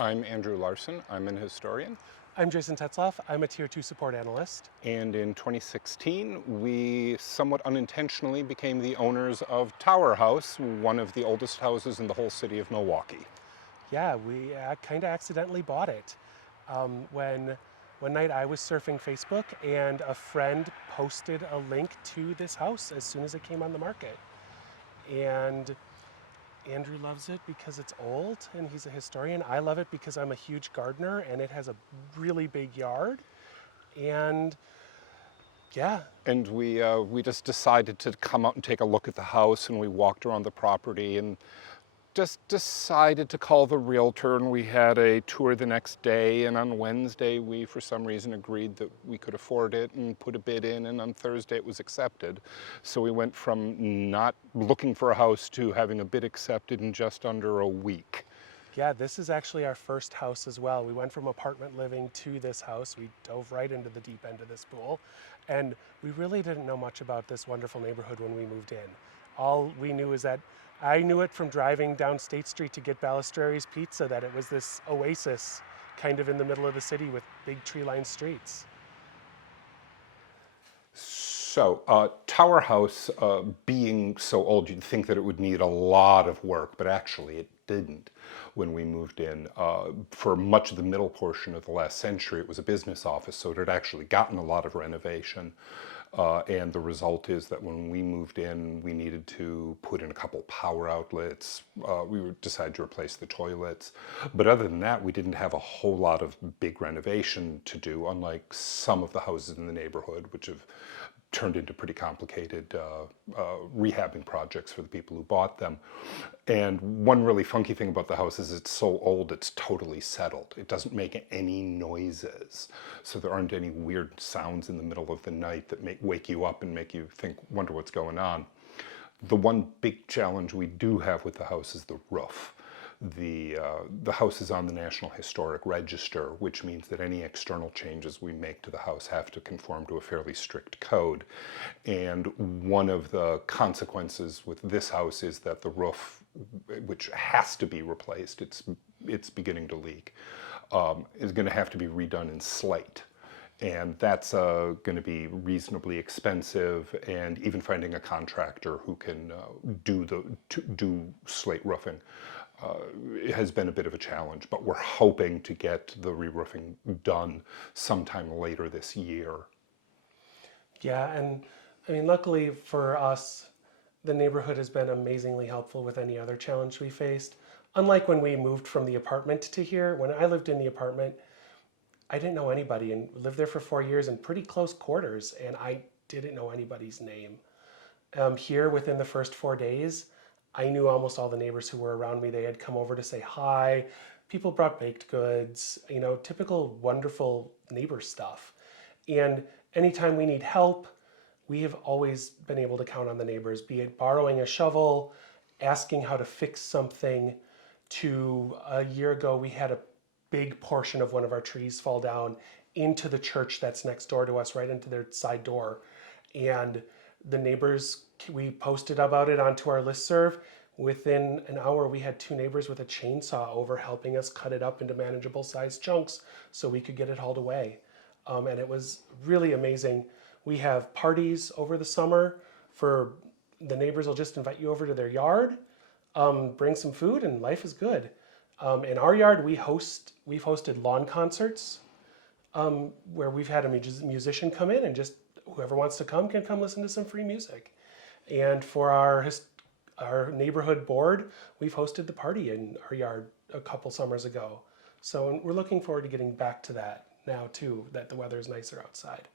I'm Andrew Larsen. I'm an historian. I'm Jason Tetzlaff. I'm a Tier 2 support analyst. And in 2016, we somewhat unintentionally became the owners of Tower House, one of the oldest houses in the whole city of Milwaukee. Yeah, we kind of accidentally bought it. When one night I was surfing Facebook and a friend posted a link to this house as soon as it came on the market. And Andrew loves it because it's old and he's a historian. I love it because I'm a huge gardener and it has a really big yard. And yeah, And we just decided to come out and take a look at the house, and we walked around the property and just decided to call the realtor, and we had a tour the next day, and on Wednesday we for some reason agreed that we could afford it and put a bid in, and on Thursday it was accepted. So we went from not looking for a house to having a bid accepted in just under a week. Yeah, this is actually our first house as well. We went from apartment living to this house. We dove right into the deep end of this pool. And we really didn't know much about this wonderful neighborhood when we moved in. All we knew is that I knew it from driving down State Street to get Balistreri's Pizza, that it was this oasis kind of in the middle of the city with big tree-lined streets. So, Tower House, being so old, you'd think that it would need a lot of work, but actually it didn't when we moved in. For much of the middle portion of the last century, it was a business office, so it had actually gotten a lot of renovation. And the result is that when we moved in, we needed to put in a couple power outlets. We decided to replace the toilets. But other than that, we didn't have a whole lot of big renovation to do, unlike some of the houses in the neighborhood, which have turned into pretty complicated rehabbing projects for the people who bought them. And one really funky thing about the house is it's so old, it's totally settled. It doesn't make any noises. So there aren't any weird sounds in the middle of the night that wake you up and make you wonder what's going on. The one big challenge we do have with the house is the roof. The house is on the National Historic Register, which means that any external changes we make to the house have to conform to a fairly strict code. And one of the consequences with this house is that the roof, which has to be replaced, it's beginning to leak, is going to have to be redone in slate. And that's going to be reasonably expensive, and even finding a contractor who can do slate roofing it has been a bit of a challenge, but we're hoping to get the re-roofing done sometime later this year. Yeah, and I mean, luckily for us, the neighborhood has been amazingly helpful with any other challenge we faced. Unlike when we moved from the apartment to here, when I lived in the apartment, I didn't know anybody and lived there for 4 years in pretty close quarters, and I didn't know anybody's name. Here, within the first 4 days, I knew almost all the neighbors who were around me. They had come over to say hi. People brought baked goods, typical wonderful neighbor stuff. And anytime we need help, we have always been able to count on the neighbors, be it borrowing a shovel, asking how to fix something. To a year ago, we had a big portion of one of our trees fall down into the church that's next door to us, right into their side door. And the neighbors, we posted about it onto our listserv. Within an hour, we had 2 neighbors with a chainsaw over helping us cut it up into manageable sized chunks so we could get it hauled away. And it was really amazing. We have parties over the summer for the neighbors will just invite you over to their yard, bring some food, and life is good. In our yard, we've hosted lawn concerts where we've had a musician come in, and just whoever wants to come can come listen to some free music. And for our neighborhood board, we've hosted the party in our yard a couple summers ago. So we're looking forward to getting back to that now too, that the weather is nicer outside.